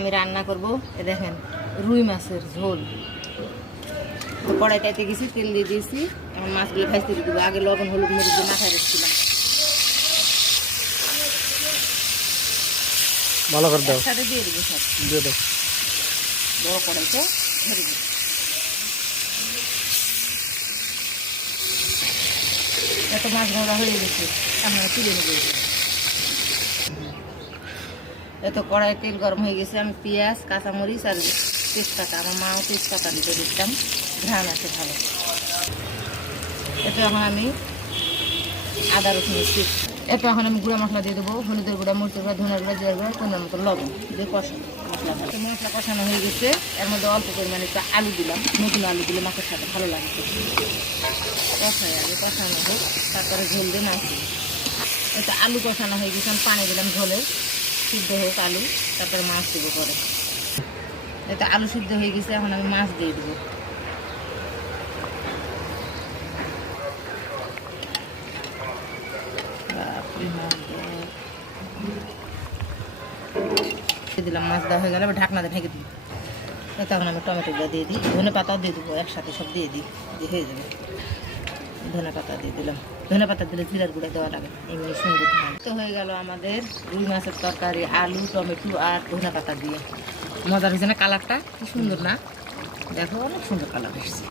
আমি রান্না করব এ দেখেন রুই মাছের ঝোল। তো কড়াইটাতে গেছি, তেল দিয়ে দিয়েছি, এখন মাছগুলো ভাজতে দিয়ে দেবো। আগে লবণ হলুদ মরিচ দিয়ে মাখায় রেখেছিলাম। ভালো করে দাও, একসাথে দিয়ে দেবো সব, দিয়ে দাও। বড় কড়াইতে ধরে দেবো। এত মাছ ভাজা হয়ে গেছে, আমরা তুলে নেবো। এত কড়াই তেল গরম হয়ে গেছে, আমি পেঁয়াজ কাঁচামরিচ আর তেজপাতা, আমার মাও তেজপাতা দিতে দিতাম, ঘ্রাণ আছে ভালো। এতে এখন আমি আদা রসুন পেস্ট, এতে এখন আমি গুঁড়া মশলা দিয়ে দেবো, হলুদের গুঁড়া, মরিচের গুঁড়া, ধনের গুঁড়া, জিরার গুঁড়া, পরিমাণ মতো লবণ দিয়ে কষানো। মশলা কষানো হয়ে গেছে, এর মধ্যে অল্প পরিমাণে একটু আলু দিলাম, নতুন আলু দিলে মাছের সাথে ভালো লাগে। কষাই আগে কষানো হোক, তারপরে ঝোল দিয়ে নাচি। এটা আলু কষানো হয়ে গেছে, আমি পানি দিলাম ঝোলে, সিদ্ধ হোক আলু, তারপরে মাছ দেবো পরে। এটা আলু সিদ্ধ হয়ে গেছে, এখন আমি মাছ দিয়ে দেবো। দিলাম, মাছ দেওয়া হয়ে গেলে ঢাকনা দিয়ে ঢেকে দিই। তখন আমি টমেটোগুলো দিয়ে দিই, ধনে পাতাও দিয়ে দেবো, একসাথে সব দিয়ে দিই, দিয়ে হয়ে যাবে। ধনে পাতা দিয়ে দিলাম, ধনে পাতা দিলে জিরার গুঁড়া দেওয়া লাগে, এমনি সুন্দর হয়। তো হয়ে গেল আমাদের রুই মাছের তরকারি, আলু টমেটো আর ধনে পাতা দিয়ে। মজার হয়েছে না? কালারটা কি সুন্দর না? দেখো, অনেক সুন্দর কালার এসেছে।